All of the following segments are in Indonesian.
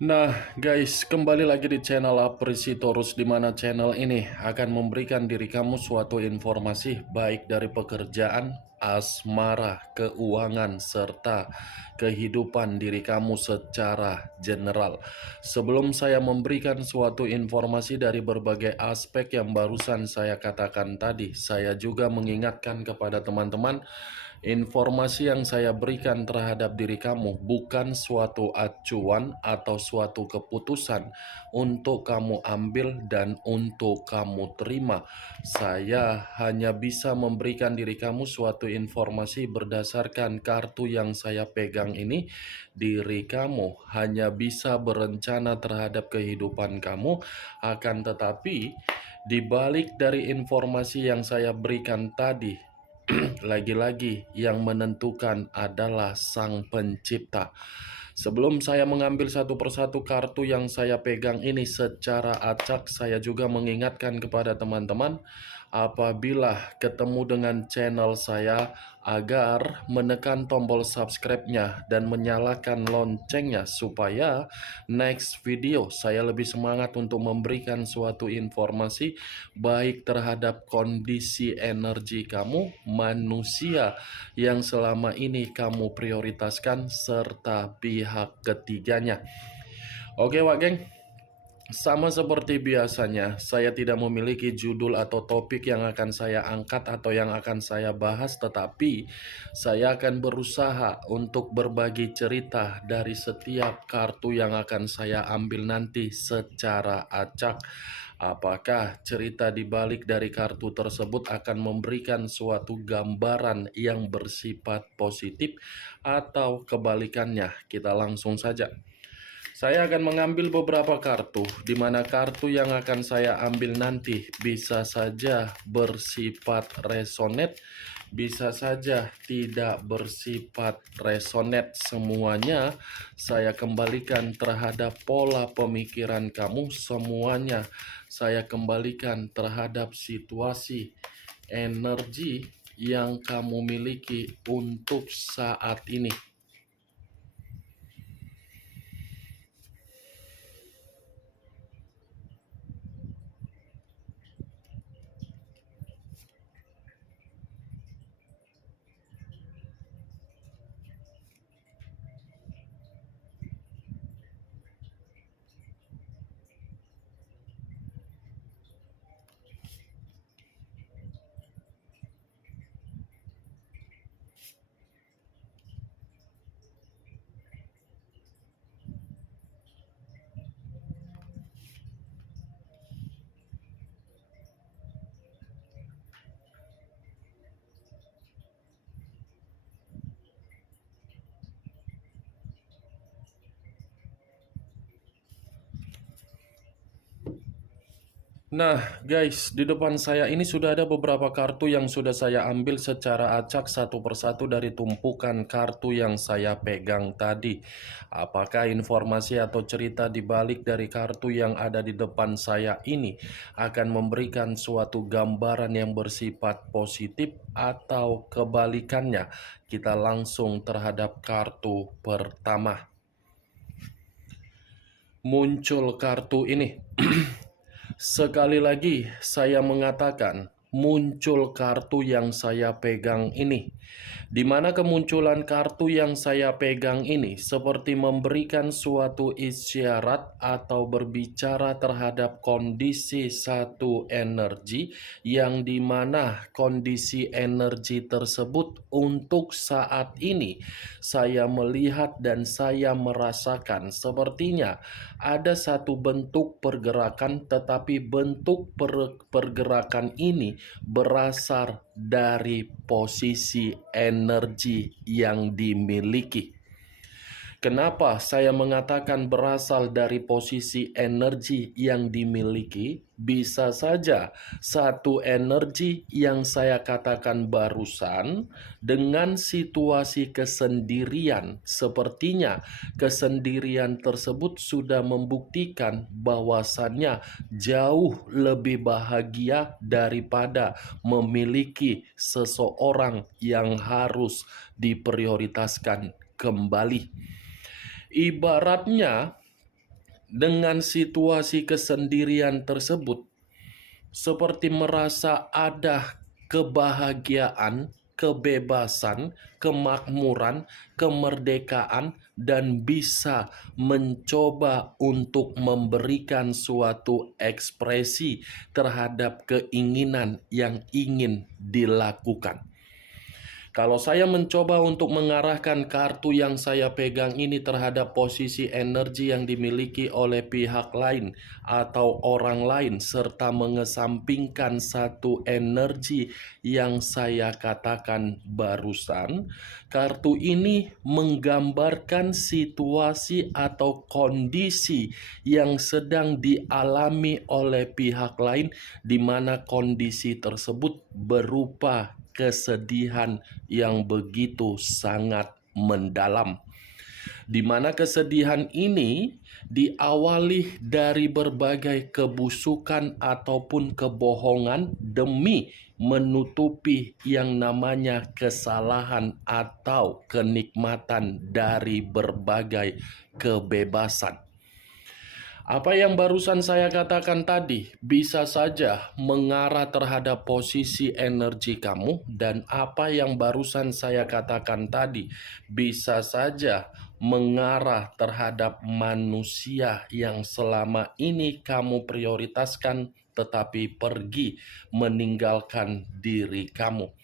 Nah, guys, kembali lagi di channel Apresitorus, di mana channel ini akan memberikan diri kamu suatu informasi baik dari pekerjaan, asmara, keuangan, serta kehidupan diri kamu secara general. Sebelum saya memberikan suatu informasi dari berbagai aspek yang barusan saya katakan tadi, saya juga mengingatkan kepada teman-teman, informasi yang saya berikan terhadap diri kamu bukan suatu acuan atau suatu keputusan untuk kamu ambil dan untuk kamu terima. Saya hanya bisa memberikan diri kamu suatu informasi berdasarkan kartu yang saya pegang ini. Diri kamu hanya bisa berencana terhadap kehidupan kamu, akan tetapi di balik dari informasi yang saya berikan tadi, lagi-lagi yang menentukan adalah Sang Pencipta. Sebelum saya mengambil satu persatu kartu yang saya pegang ini secara acak, saya juga mengingatkan kepada teman-teman, apabila ketemu dengan channel saya, agar menekan tombol subscribe-nya dan menyalakan loncengnya supaya next video saya lebih semangat untuk memberikan suatu informasi baik terhadap kondisi energi kamu, manusia yang selama ini kamu prioritaskan, serta pihak ketiganya. Oke, Wak Geng. Sama seperti biasanya, saya tidak memiliki judul atau topik yang akan saya angkat atau yang akan saya bahas, tetapi saya akan berusaha untuk berbagi cerita dari setiap kartu yang akan saya ambil nanti secara acak. Apakah cerita di balik dari kartu tersebut akan memberikan suatu gambaran yang bersifat positif atau kebalikannya? Kita langsung saja. Saya akan mengambil beberapa kartu, di mana kartu yang akan saya ambil nanti bisa saja bersifat resonate, bisa saja tidak bersifat resonate. Semuanya saya kembalikan terhadap pola pemikiran kamu, semuanya saya kembalikan terhadap situasi energi yang kamu miliki untuk saat ini. Nah, guys, di depan saya ini sudah ada beberapa kartu yang sudah saya ambil secara acak satu persatu dari tumpukan kartu yang saya pegang tadi. Apakah informasi atau cerita di balik dari kartu yang ada di depan saya ini akan memberikan suatu gambaran yang bersifat positif atau kebalikannya? Kita langsung terhadap kartu pertama. Muncul kartu ini. Sekali lagi saya mengatakan, muncul kartu yang saya pegang ini. Di mana kemunculan kartu yang saya pegang ini seperti memberikan suatu isyarat atau berbicara terhadap kondisi satu energi, yang dimana kondisi energi tersebut untuk saat ini saya melihat dan saya merasakan sepertinya ada satu bentuk pergerakan, tetapi bentuk pergerakan ini berasal dari posisi energi yang dimiliki. Kenapa saya mengatakan berasal dari posisi energi yang dimiliki? Bisa saja satu energi yang saya katakan barusan dengan situasi kesendirian. Sepertinya kesendirian tersebut sudah membuktikan bahwasannya jauh lebih bahagia daripada memiliki seseorang yang harus diprioritaskan kembali. Ibaratnya dengan situasi kesendirian tersebut, seperti merasa ada kebahagiaan, kebebasan, kemakmuran, kemerdekaan, dan bisa mencoba untuk memberikan suatu ekspresi terhadap keinginan yang ingin dilakukan. Kalau saya mencoba untuk mengarahkan kartu yang saya pegang ini terhadap posisi energi yang dimiliki oleh pihak lain atau orang lain, serta mengesampingkan satu energi yang saya katakan barusan, kartu ini menggambarkan situasi atau kondisi yang sedang dialami oleh pihak lain, di mana kondisi tersebut berupa kesedihan yang begitu sangat mendalam, di mana kesedihan ini diawali dari berbagai kebusukan ataupun kebohongan demi menutupi yang namanya kesalahan atau kenikmatan dari berbagai kebebasan. Apa yang barusan saya katakan tadi bisa saja mengarah terhadap posisi energi kamu, dan apa yang barusan saya katakan tadi bisa saja mengarah terhadap manusia yang selama ini kamu prioritaskan tetapi pergi meninggalkan diri kamu.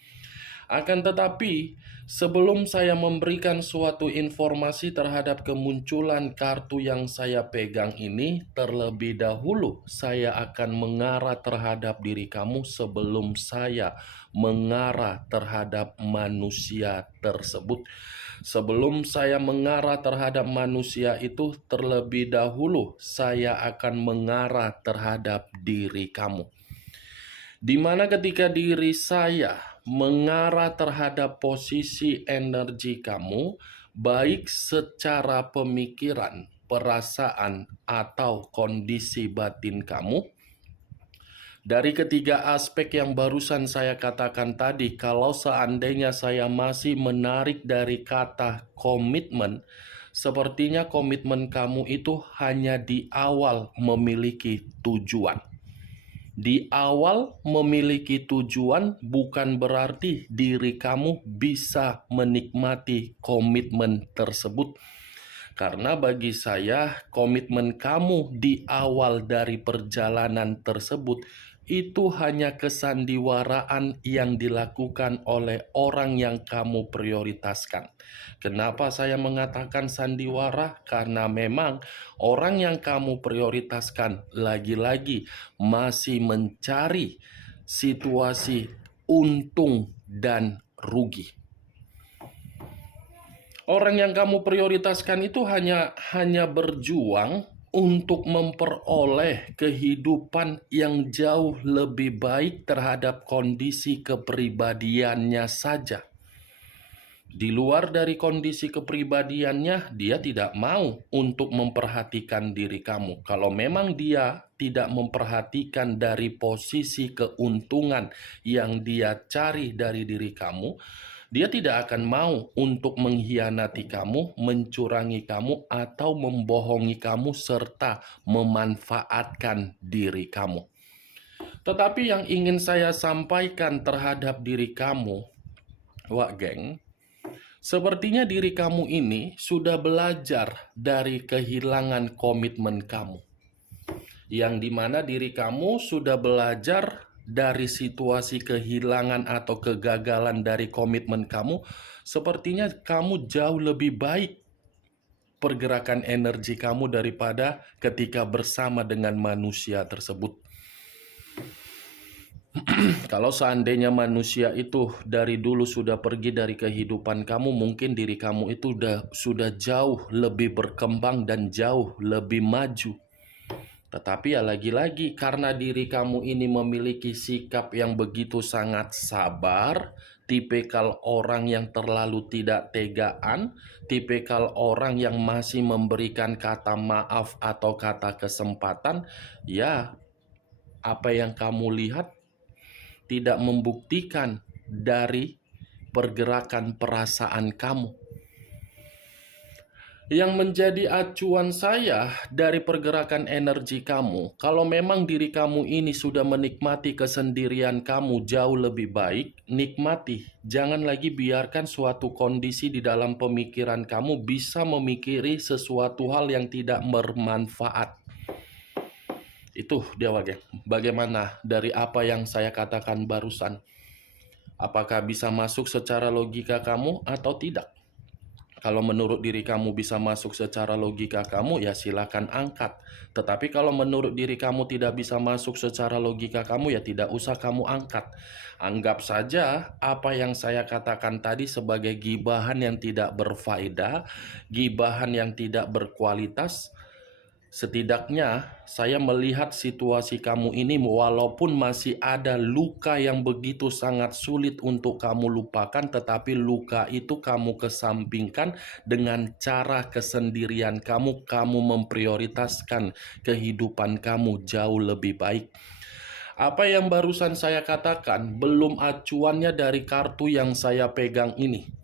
Akan tetapi, sebelum saya memberikan suatu informasi terhadap kemunculan kartu yang saya pegang ini, terlebih dahulu saya akan mengarah terhadap diri kamu sebelum saya mengarah terhadap manusia tersebut. Sebelum saya mengarah terhadap manusia itu, terlebih dahulu saya akan mengarah terhadap diri kamu. Di mana ketika diri saya mengarah terhadap posisi energi kamu, baik secara pemikiran, perasaan, atau kondisi batin kamu, dari ketiga aspek yang barusan saya katakan tadi, kalau seandainya saya masih menarik dari kata komitmen, sepertinya komitmen kamu itu hanya di awal memiliki tujuan. Di awal memiliki tujuan bukan berarti diri kamu bisa menikmati komitmen tersebut. Karena bagi saya, komitmen kamu di awal dari perjalanan tersebut itu hanya kesandiwaraan yang dilakukan oleh orang yang kamu prioritaskan. Kenapa saya mengatakan sandiwara? Karena memang orang yang kamu prioritaskan lagi-lagi masih mencari situasi untung dan rugi. Orang yang kamu prioritaskan itu hanya berjuang untuk memperoleh kehidupan yang jauh lebih baik terhadap kondisi kepribadiannya saja. Di luar dari kondisi kepribadiannya, dia tidak mau untuk memperhatikan diri kamu. Kalau memang dia tidak memperhatikan dari posisi keuntungan yang dia cari dari diri kamu, dia tidak akan mau untuk mengkhianati kamu, mencurangi kamu, atau membohongi kamu, serta memanfaatkan diri kamu. Tetapi yang ingin saya sampaikan terhadap diri kamu, Wak Geng, sepertinya diri kamu ini sudah belajar dari kehilangan komitmen kamu. Yang dimana diri kamu sudah belajar dari situasi kehilangan atau kegagalan dari komitmen kamu. Sepertinya kamu jauh lebih baik pergerakan energi kamu daripada ketika bersama dengan manusia tersebut. Kalau seandainya manusia itu dari dulu sudah pergi dari kehidupan kamu, mungkin diri kamu itu sudah jauh lebih berkembang dan jauh lebih maju. Tetapi ya lagi-lagi karena diri kamu ini memiliki sikap yang begitu sangat sabar, tipikal orang yang terlalu tidak tegaan, tipikal orang yang masih memberikan kata maaf atau kata kesempatan, ya apa yang kamu lihat tidak membuktikan dari pergerakan perasaan kamu. Yang menjadi acuan saya dari pergerakan energi kamu, kalau memang diri kamu ini sudah menikmati kesendirian kamu jauh lebih baik, nikmati. Jangan lagi biarkan suatu kondisi di dalam pemikiran kamu bisa memikiri sesuatu hal yang tidak bermanfaat. Itu dia bagaimana dari apa yang saya katakan barusan. Apakah bisa masuk secara logika kamu atau tidak? Kalau menurut diri kamu bisa masuk secara logika kamu, ya silakan angkat. Tetapi kalau menurut diri kamu tidak bisa masuk secara logika kamu, ya tidak usah kamu angkat. Anggap saja apa yang saya katakan tadi sebagai gibahan yang tidak berfaedah, gibahan yang tidak berkualitas. Setidaknya saya melihat situasi kamu ini walaupun masih ada luka yang begitu sangat sulit untuk kamu lupakan, tetapi luka itu kamu kesampingkan dengan cara kesendirian kamu memprioritaskan kehidupan kamu jauh lebih baik. Apa yang barusan saya katakan belum acuannya dari kartu yang saya pegang ini.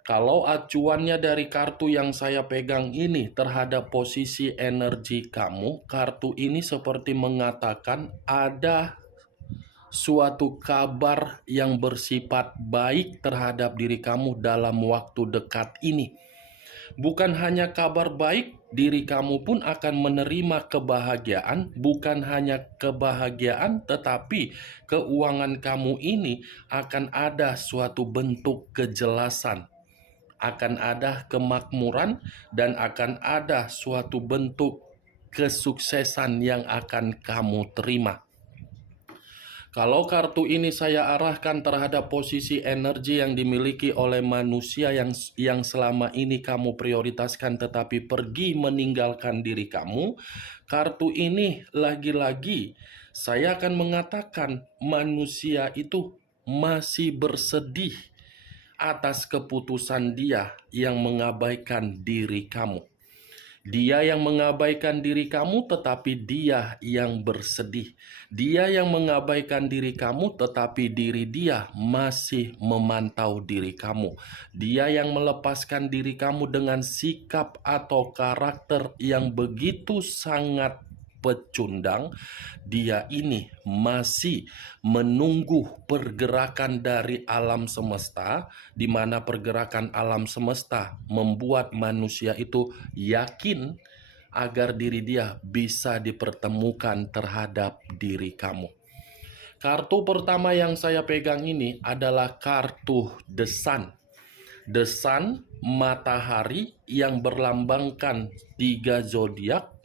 Kalau acuannya dari kartu yang saya pegang ini terhadap posisi energi kamu, kartu ini seperti mengatakan ada suatu kabar yang bersifat baik terhadap diri kamu dalam waktu dekat ini. Bukan hanya kabar baik, diri kamu pun akan menerima kebahagiaan, bukan hanya kebahagiaan, tetapi keuangan kamu ini akan ada suatu bentuk kejelasan. Akan ada kemakmuran dan akan ada suatu bentuk kesuksesan yang akan kamu terima. Kalau kartu ini saya arahkan terhadap posisi energi yang dimiliki oleh manusia yang selama ini kamu prioritaskan tetapi pergi meninggalkan diri kamu, kartu ini lagi-lagi saya akan mengatakan manusia itu masih bersedih atas keputusan dia yang mengabaikan diri kamu. Dia yang mengabaikan diri kamu, tetapi dia yang bersedih. Dia yang mengabaikan diri kamu, tetapi diri dia masih memantau diri kamu. Dia yang melepaskan diri kamu dengan sikap atau karakter yang begitu sangat pecundang. Dia ini masih menunggu pergerakan dari alam semesta, di mana pergerakan alam semesta membuat manusia itu yakin agar diri dia bisa dipertemukan terhadap diri kamu. Kartu pertama yang saya pegang ini adalah kartu The Sun. The Sun, matahari yang berlambangkan 3 zodiak,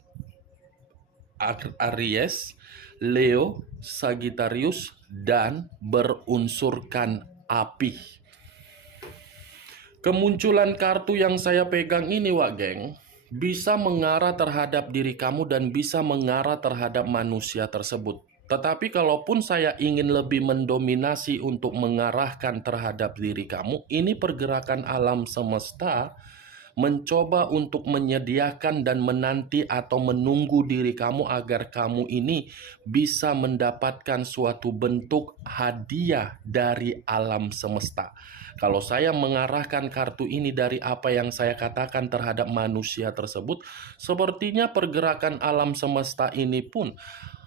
Aries, Leo, Sagittarius, dan berunsurkan api. Kemunculan kartu yang saya pegang ini, geng, bisa mengarah terhadap diri kamu dan bisa mengarah terhadap manusia tersebut. Tetapi kalaupun saya ingin lebih mendominasi untuk mengarahkan terhadap diri kamu, ini pergerakan alam semesta mencoba untuk menyediakan dan menanti atau menunggu diri kamu agar kamu ini bisa mendapatkan suatu bentuk hadiah dari alam semesta. Kalau saya mengarahkan kartu ini dari apa yang saya katakan terhadap manusia tersebut, sepertinya pergerakan alam semesta ini pun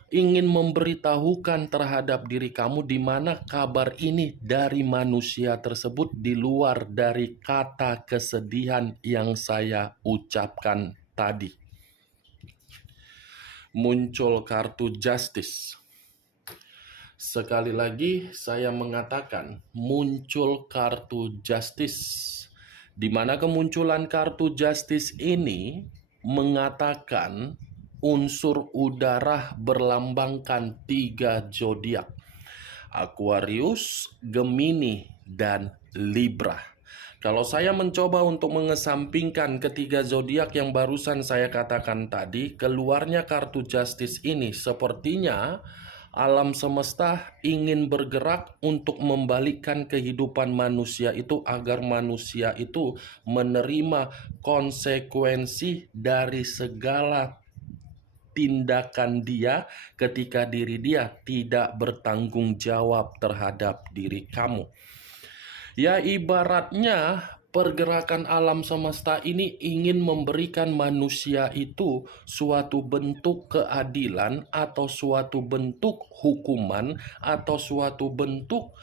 ingin memberitahukan terhadap diri kamu di mana kabar ini dari manusia tersebut di luar dari kata kesedihan yang saya ucapkan tadi. Muncul kartu Justice. Sekali lagi saya mengatakan muncul kartu Justice, di mana kemunculan kartu Justice ini mengatakan unsur udara berlambangkan 3 zodiak, Aquarius, Gemini, dan Libra. Kalau saya mencoba untuk mengesampingkan ketiga zodiak yang barusan saya katakan tadi, keluarnya kartu Justice ini sepertinya alam semesta ingin bergerak untuk membalikkan kehidupan manusia itu agar manusia itu menerima konsekuensi dari segala tindakan dia ketika diri dia tidak bertanggung jawab terhadap diri kamu. Ya, ibaratnya Pergerakan alam semesta ini ingin memberikan manusia itu suatu bentuk keadilan atau suatu bentuk hukuman atau suatu bentuk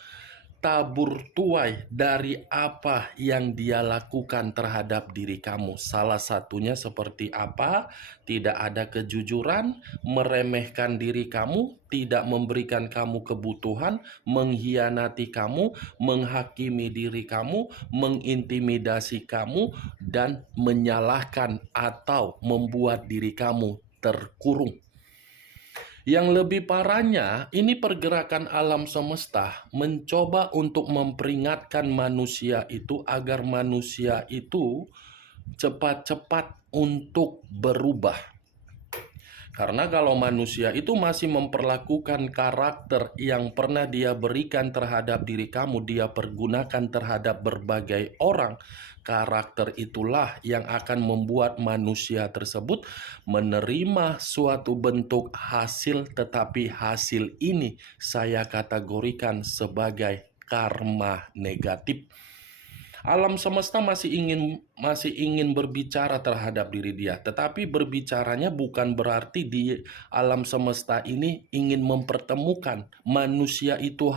tabur tuai dari apa yang dia lakukan terhadap diri kamu. Salah satunya seperti apa? Tidak ada kejujuran, meremehkan diri kamu, tidak memberikan kamu kebutuhan, mengkhianati kamu, menghakimi diri kamu, mengintimidasi kamu, dan menyalahkan atau membuat diri kamu terkurung. Yang lebih parahnya, ini pergerakan alam semesta mencoba untuk memperingatkan manusia itu agar manusia itu cepat-cepat untuk berubah. Karena kalau manusia itu masih memperlakukan karakter yang pernah dia berikan terhadap diri kamu, dia pergunakan terhadap berbagai orang, karakter itulah yang akan membuat manusia tersebut menerima suatu bentuk hasil, tetapi hasil ini saya kategorikan sebagai karma negatif. Alam semesta masih ingin berbicara terhadap diri dia, tetapi berbicaranya bukan berarti di alam semesta ini ingin mempertemukan manusia itu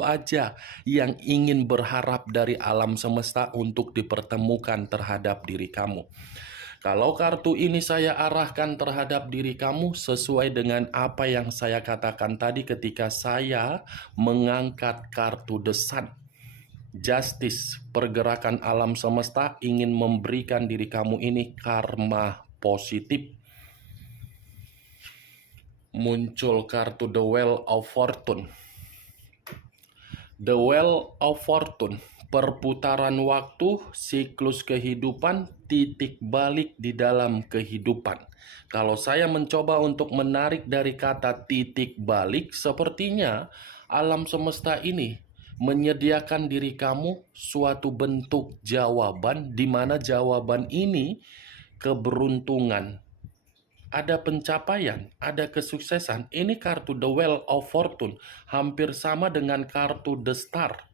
aja yang ingin berharap dari alam semesta untuk dipertemukan terhadap diri kamu. Kalau kartu ini saya arahkan terhadap diri kamu sesuai dengan apa yang saya katakan tadi ketika saya mengangkat kartu The Sun. Justice, pergerakan alam semesta ingin memberikan diri kamu ini karma positif. Muncul kartu The Wheel of Fortune. The Wheel of Fortune, perputaran waktu, siklus kehidupan, titik balik di dalam kehidupan. Kalau saya mencoba untuk menarik dari kata titik balik, sepertinya alam semesta ini menyediakan diri kamu suatu bentuk jawaban, di mana jawaban ini keberuntungan, ada pencapaian, ada kesuksesan. Ini kartu The Wheel of Fortune, hampir sama dengan kartu The Star.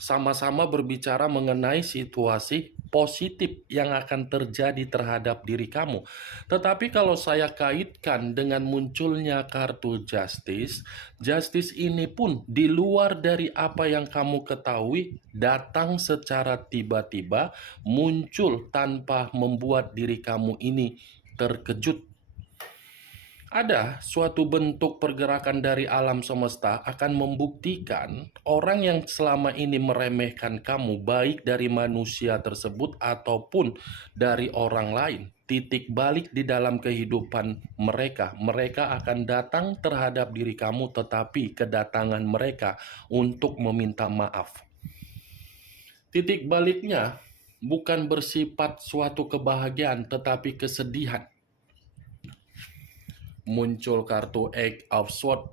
Sama-sama berbicara mengenai situasi positif yang akan terjadi terhadap diri kamu. Tetapi kalau saya kaitkan dengan munculnya kartu Justice, Justice ini pun di luar dari apa yang kamu ketahui, datang secara tiba-tiba, muncul tanpa membuat diri kamu ini terkejut. Ada suatu bentuk pergerakan dari alam semesta akan membuktikan orang yang selama ini meremehkan kamu, baik dari manusia tersebut ataupun dari orang lain. Titik balik di dalam kehidupan mereka, mereka akan datang terhadap diri kamu, tetapi kedatangan mereka untuk meminta maaf. Titik baliknya bukan bersifat suatu kebahagiaan, tetapi kesedihan. Muncul kartu Eight of Swords,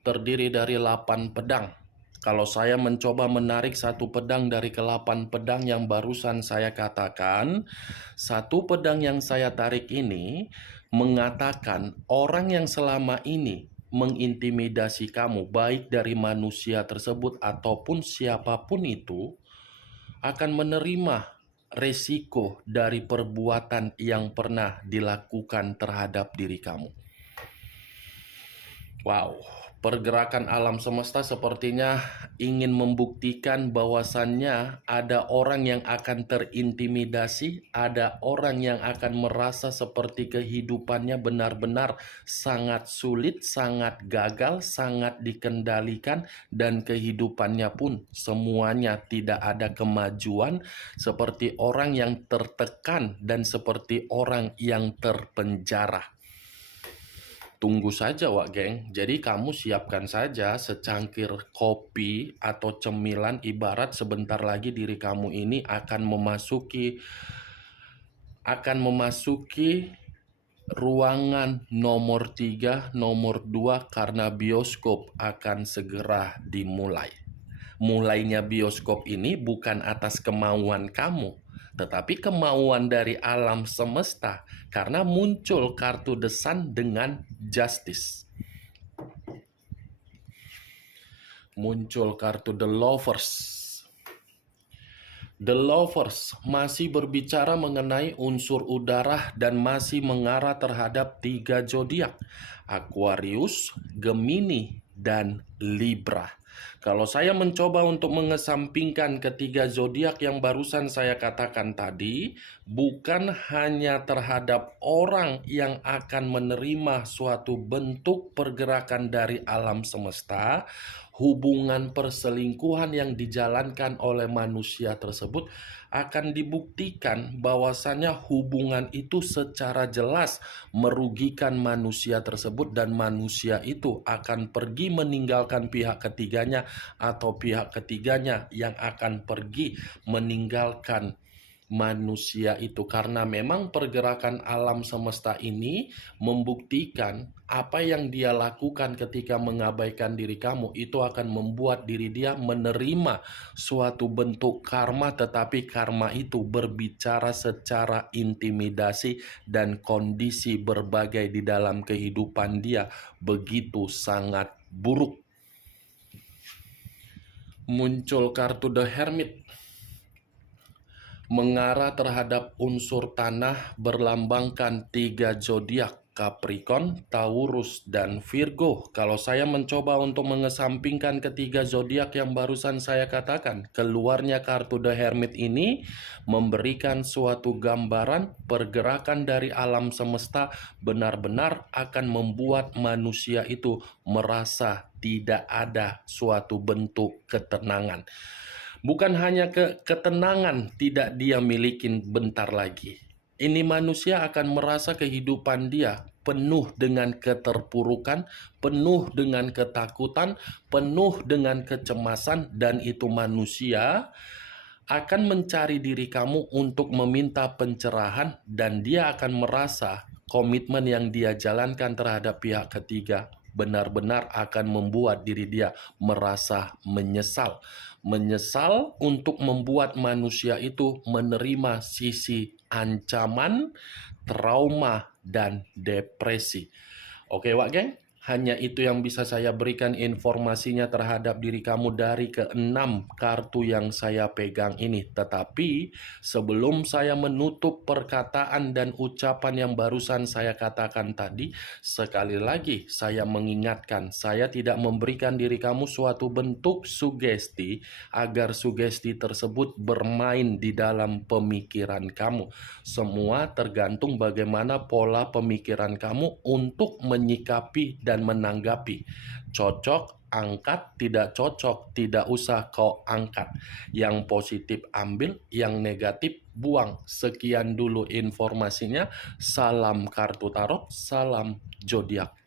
terdiri dari 8 pedang. Kalau saya mencoba menarik satu pedang dari ke-8 pedang yang barusan saya katakan, satu pedang yang saya tarik ini mengatakan orang yang selama ini mengintimidasi kamu, baik dari manusia tersebut ataupun siapapun itu, akan menerima resiko dari perbuatan yang pernah dilakukan terhadap diri kamu. Wow, pergerakan alam semesta sepertinya ingin membuktikan bahwasannya ada orang yang akan terintimidasi, ada orang yang akan merasa seperti kehidupannya benar-benar sangat sulit, sangat gagal, sangat dikendalikan, dan kehidupannya pun semuanya tidak ada kemajuan, seperti orang yang tertekan dan seperti orang yang terpenjara. Tunggu saja, Wak Geng. Jadi kamu siapkan saja secangkir kopi atau cemilan, ibarat sebentar lagi diri kamu ini akan memasuki ruangan nomor 3, nomor 2, karena bioskop akan segera dimulai. Mulainya bioskop ini bukan atas kemauan kamu, tetapi kemauan dari alam semesta, karena muncul kartu The Sun dengan Justice. Muncul kartu The Lovers. The Lovers masih berbicara mengenai unsur udara dan masih mengarah terhadap 3 zodiak, Aquarius, Gemini, dan Libra. Kalau saya mencoba untuk mengesampingkan ketiga zodiak yang barusan saya katakan tadi, bukan hanya terhadap orang yang akan menerima suatu bentuk pergerakan dari alam semesta, hubungan perselingkuhan yang dijalankan oleh manusia tersebut akan dibuktikan bahwasannya hubungan itu secara jelas merugikan manusia tersebut dan manusia itu akan pergi meninggalkan pihak ketiganya atau pihak ketiganya yang akan pergi meninggalkan manusia itu, karena memang pergerakan alam semesta ini membuktikan apa yang dia lakukan ketika mengabaikan diri kamu itu akan membuat diri dia menerima suatu bentuk karma, tetapi karma itu berbicara secara intimidasi dan kondisi berbagai di dalam kehidupan dia begitu sangat buruk. Muncul kartu The Hermit mengarah terhadap unsur tanah berlambangkan 3 zodiak, Capricorn, Taurus, dan Virgo. Kalau saya mencoba untuk mengesampingkan ketiga zodiak yang barusan saya katakan, keluarnya kartu The Hermit ini memberikan suatu gambaran pergerakan dari alam semesta benar-benar akan membuat manusia itu merasa tidak ada suatu bentuk ketenangan. Bukan hanya ketenangan tidak dia miliki bentar lagi. Ini manusia akan merasa kehidupan dia penuh dengan keterpurukan, penuh dengan ketakutan, penuh dengan kecemasan, dan itu manusia akan mencari diri kamu untuk meminta pencerahan, dan dia akan merasa komitmen yang dia jalankan terhadap pihak ketiga benar-benar akan membuat diri dia merasa menyesal. Menyesal untuk membuat manusia itu menerima sisi ancaman, trauma, dan depresi. Oke, Wak Geng? Hanya itu yang bisa saya berikan informasinya terhadap diri kamu dari keenam kartu yang saya pegang ini. Tetapi sebelum saya menutup perkataan dan ucapan yang barusan saya katakan tadi, sekali lagi saya mengingatkan, saya tidak memberikan diri kamu suatu bentuk sugesti agar sugesti tersebut bermain di dalam pemikiran kamu. Semua tergantung bagaimana pola pemikiran kamu untuk menyikapi dan menanggapi. Cocok, angkat, tidak cocok, tidak usah kau angkat. Yang positif ambil, yang negatif buang. Sekian dulu informasinya. Salam kartu tarot, salam zodiak.